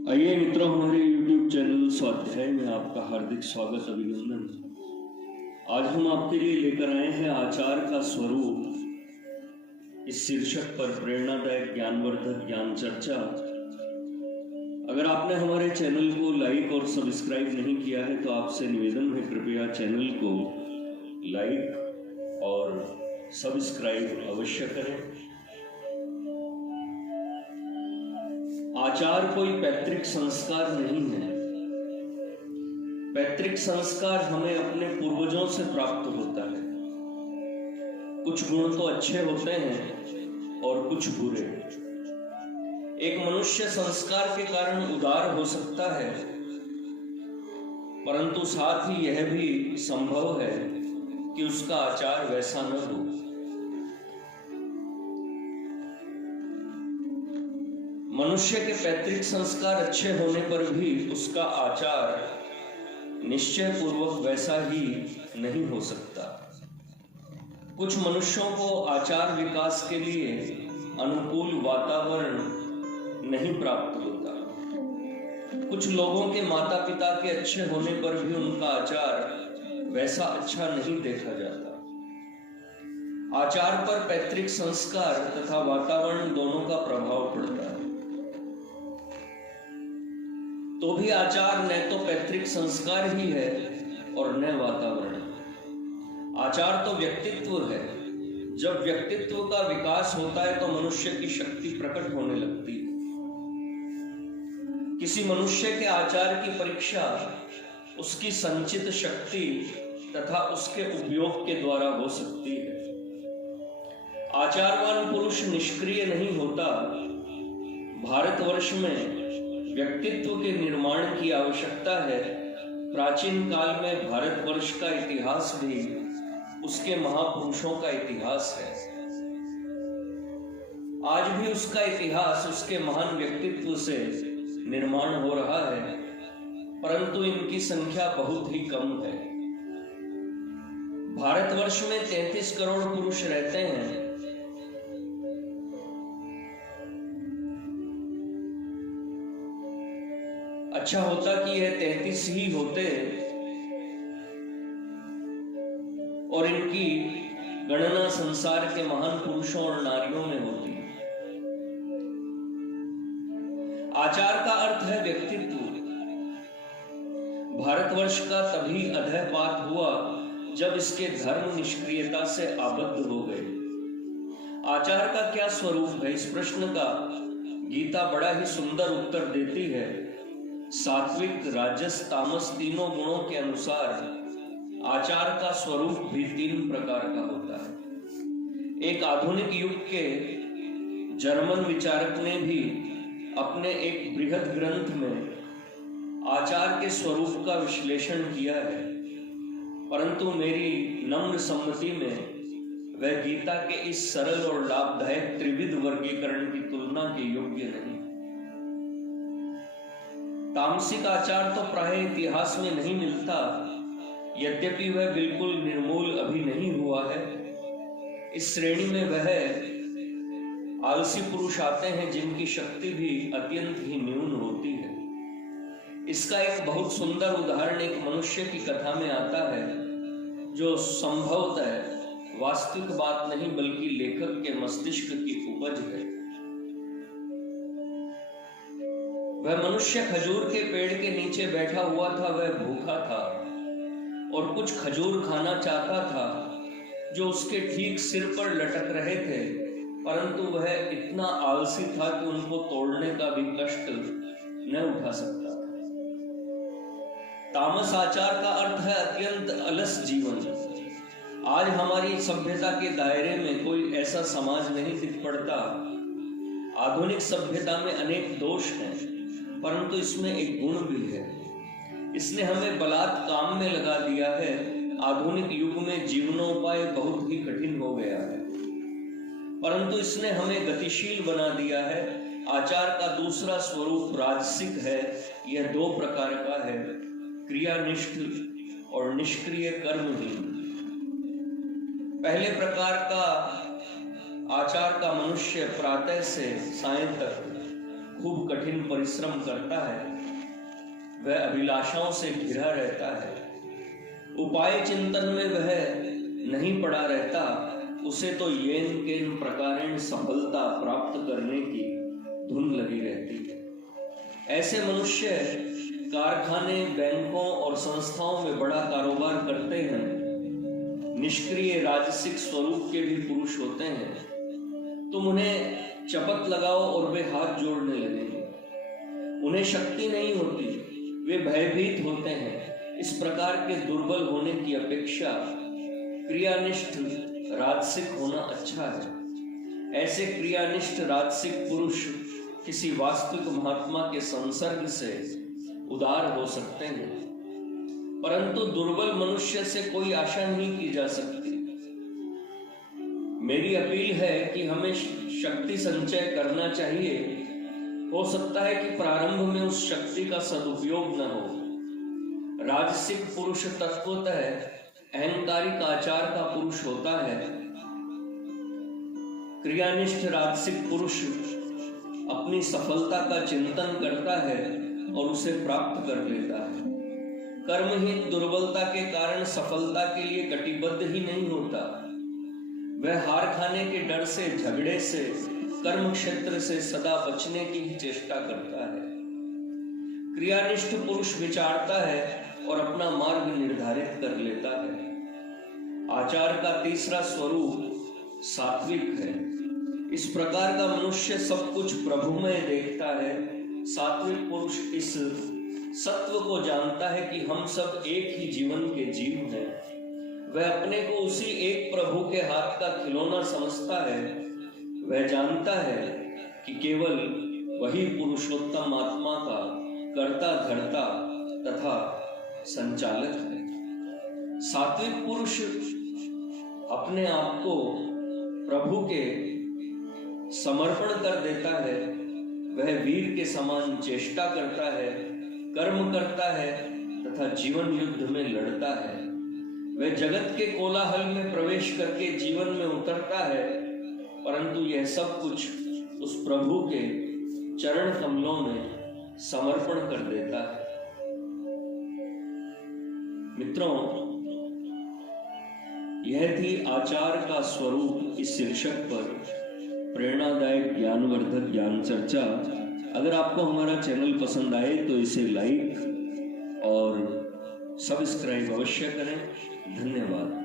आइए मित्रों, हमारे YouTube चैनल स्वाध्याय में आपका हार्दिक स्वागत अभिनंदन। आज हम आपके लिए लेकर आए हैं आचार का स्वरूप इस शीर्षक पर प्रेरणादायक ज्ञानवर्धक ज्ञान चर्चा। अगर आपने हमारे चैनल को लाइक और सब्सक्राइब नहीं किया है तो आपसे निवेदन है, कृपया चैनल को लाइक और सब्सक्राइब अवश्य करें। आचार कोई पैतृक संस्कार नहीं है। पैतृक संस्कार हमें अपने पूर्वजों से प्राप्त होता है। कुछ गुण तो अच्छे होते हैं और कुछ बुरे। एक मनुष्य संस्कार के कारण उदार हो सकता है, परंतु साथ ही यह भी संभव है कि उसका आचार वैसा न हो। मनुष्य के पैतृक संस्कार अच्छे होने पर भी उसका आचार निश्चय पूर्वक वैसा ही नहीं हो सकता। कुछ मनुष्यों को आचार विकास के लिए अनुकूल वातावरण नहीं प्राप्त होता। कुछ लोगों के माता पिता के अच्छे होने पर भी उनका आचार वैसा अच्छा नहीं देखा जाता। आचार पर पैतृक संस्कार तथा वातावरण दोनों का प्रभाव पड़ता है। तो भी आचार न तो पैतृक संस्कार ही है और न वातावरण। आचार तो व्यक्तित्व है। जब व्यक्तित्व का विकास होता है तो मनुष्य की शक्ति प्रकट होने लगती है। किसी मनुष्य के आचार की परीक्षा उसकी संचित शक्ति तथा उसके उपयोग के द्वारा हो सकती है। आचारवान पुरुष निष्क्रिय नहीं होता। भारतवर्ष में व्यक्तित्व के निर्माण की आवश्यकता है। प्राचीन काल में भारतवर्ष का इतिहास भी उसके महापुरुषों का इतिहास है। आज भी उसका इतिहास उसके महान व्यक्तित्व से निर्माण हो रहा है, परंतु इनकी संख्या बहुत ही कम है। भारतवर्ष में 33 करोड़ पुरुष रहते हैं। अच्छा होता कि यह 33 ही होते और इनकी गणना संसार के महान पुरुषों और नारियों में होती। आचार का अर्थ है व्यक्तित्व। भारतवर्ष का तभी अधःपात हुआ जब इसके धर्म निष्क्रियता से आबद्ध हो गए। आचार का क्या स्वरूप है, इस प्रश्न का गीता बड़ा ही सुंदर उत्तर देती है। सात्विक, राजस, तामस तीनों गुणों के अनुसार आचार का स्वरूप भी 3 प्रकार का होता है। एक आधुनिक युग के जर्मन विचारक ने भी अपने एक बृहद ग्रंथ में आचार के स्वरूप का विश्लेषण किया है, परंतु मेरी नम्र सम्मति में वह गीता के इस सरल और लाभदायक त्रिविध वर्गीकरण की तुलना के योग्य नहीं। तामसिक आचार तो प्राय इतिहास में नहीं मिलता, यद्यपि वह बिल्कुल निर्मूल अभी नहीं हुआ है। इस श्रेणी में वह आलसी पुरुष आते हैं जिनकी शक्ति भी अत्यंत ही न्यून होती है। इसका एक बहुत सुंदर उदाहरण एक मनुष्य की कथा में आता है, जो संभवतः वास्तविक बात नहीं बल्कि लेखक के मस्तिष्क की उपज है। वह मनुष्य खजूर के पेड़ के नीचे बैठा हुआ था। वह भूखा था और कुछ खजूर खाना चाहता था जो उसके ठीक सिर पर लटक रहे थे, परंतु वह इतना आलसी था कि उनको तोड़ने का भी कष्ट न उठा सकता। तामस आचार का अर्थ है अत्यंत अलस जीवन। आज हमारी सभ्यता के दायरे में कोई ऐसा समाज नहीं दिख पड़ता। आधुनिक सभ्यता में अनेक दोष हैं, परंतु इसमें एक गुण भी है। इसने हमें बलात् काम में लगा दिया है। आधुनिक युग में जीवनोपाय बहुत ही कठिन हो गया है, परंतु इसने हमें गतिशील बना दिया है। आचार का दूसरा स्वरूप राजसिक है। यह 2 प्रकार का है, क्रियानिष्ठ और निष्क्रिय कर्महीन। पहले प्रकार का आचार का मनुष्य प्रातः से सायं तक खूब कठिन परिश्रम करता है, वह अभिलाषाओं से घिरा रहता है, उपाय चिंतन में वह नहीं पड़ा रहता, उसे तो येन केन प्रकारेण सफलता प्राप्त करने की धुन लगी रहती है। ऐसे मनुष्य कारखाने, बैंकों और संस्थाओं में बड़ा कारोबार करते हैं, निष्क्रिय राजसिक स्वरूप के भी पुरुष होते हैं। तुम उन्हें चपत लगाओ और वे हाथ जोड़ने लगेंगे। उन्हें शक्ति नहीं होती, वे भयभीत होते हैं। इस प्रकार के दुर्बल होने की अपेक्षा क्रियानिष्ठ राजसिक होना अच्छा है। ऐसे क्रियानिष्ठ राजसिक पुरुष किसी वास्तविक महात्मा के संसर्ग से उदार हो सकते हैं, परंतु दुर्बल मनुष्य से कोई आशा नहीं की जा सकती। मेरी अपील है कि हमें शक्ति संचय करना चाहिए। हो सकता है कि प्रारंभ में उस शक्ति का सदुपयोग न हो। राजसिक पुरुष तत्वतः अहंकारिक आचार का पुरुष होता है। क्रियानिष्ठ राजसिक पुरुष अपनी सफलता का चिंतन करता है और उसे प्राप्त कर लेता है। कर्महीन दुर्बलता के कारण सफलता के लिए कटिबद्ध ही नहीं होता। वह हार खाने के डर से, झगड़े से, कर्म क्षेत्र से सदा बचने की ही चेष्टा करता है। क्रियानिष्ठ पुरुष विचारता है और अपना मार्ग निर्धारित कर लेता है। आचार का तीसरा स्वरूप सात्विक है। इस प्रकार का मनुष्य सब कुछ प्रभुमय देखता है। सात्विक पुरुष इस सत्व को जानता है कि हम सब एक ही जीवन के जीव हैं। वह अपने को उसी एक प्रभु के हाथ का खिलौना समझता है। वह जानता है कि केवल वही पुरुषोत्तम आत्मा का कर्ता धर्ता तथा संचालक है। सात्विक पुरुष अपने आप को प्रभु के समर्पण कर देता है। वह वीर के समान चेष्टा करता है, कर्म करता है तथा जीवन युद्ध में लड़ता है। वह जगत के कोलाहल में प्रवेश करके जीवन में उतरता है, परंतु यह सब कुछ उस प्रभु के चरण कमलों में समर्पण कर देता है। मित्रों, यह थी आचार का स्वरूप इस शीर्षक पर प्रेरणादायक ज्ञानवर्धक ज्ञान चर्चा। अगर आपको हमारा चैनल पसंद आए तो इसे लाइक और सब्सक्राइब अवश्य करें। धन्यवाद।